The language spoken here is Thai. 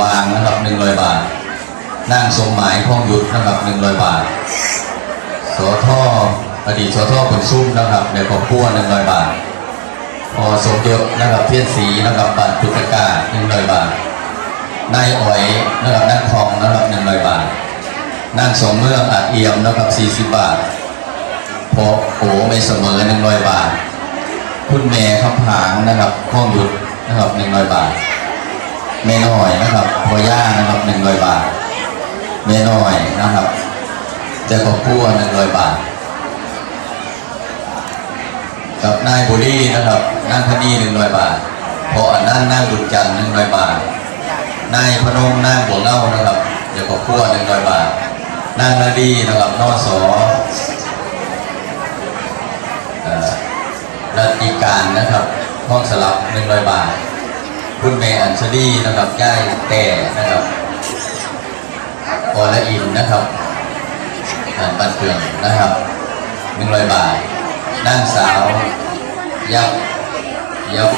ว่างนะครับหนึ่งร้อยบาท นั่งสมหมายข้องยุทธนะครับหนึ่งร้อยบาทสอท่ออดีตสอท่อคนซุ่มนะครับในครอบครัวหนึ่งร้อยบาทพอสมยศนะครับเพียรศรีนะครับบัตรพุทธกาหนึ่งร้อยบาทนายอ๋อยนะครับนั่งทองนะครับหนึ่งร้อยบาทนั่งสองเมืองอาจเอี่ยมนะครับสี่สิบบาทพอโอไม่เสมอหนึ่งร้อยบาท คุณแม่คำผางนะครับห้องหยุดนะครับหนึ่งร้อยบาท แม่น้อยนะครับพอย่านะครับหนึ่งร้อยบาทแม่น้อยนะครับจ้าของพัวหนึ่งร้อยบาท กับนายบุรีนะครับนั่งคดีหนึ่งร้อยบาทพออันนั่งนั่งดุจจันทร์หนึ่งร้อยบาท นายพนมนั่งหัวเล่านะครับเดี๋ยวก็พัวหนึ่งร้อยบาทนั่งนาดีนะครับนอสอเอ่อรัติการนะครับห้องสลับหนึ่งร้อยบาท คุณแม่อัญชลีนะครับได้แต่นะครับพอละอินนะครับอ่านบันเทืองนะครับหนึ่งร้อยบาทนั่งสาวยับยับ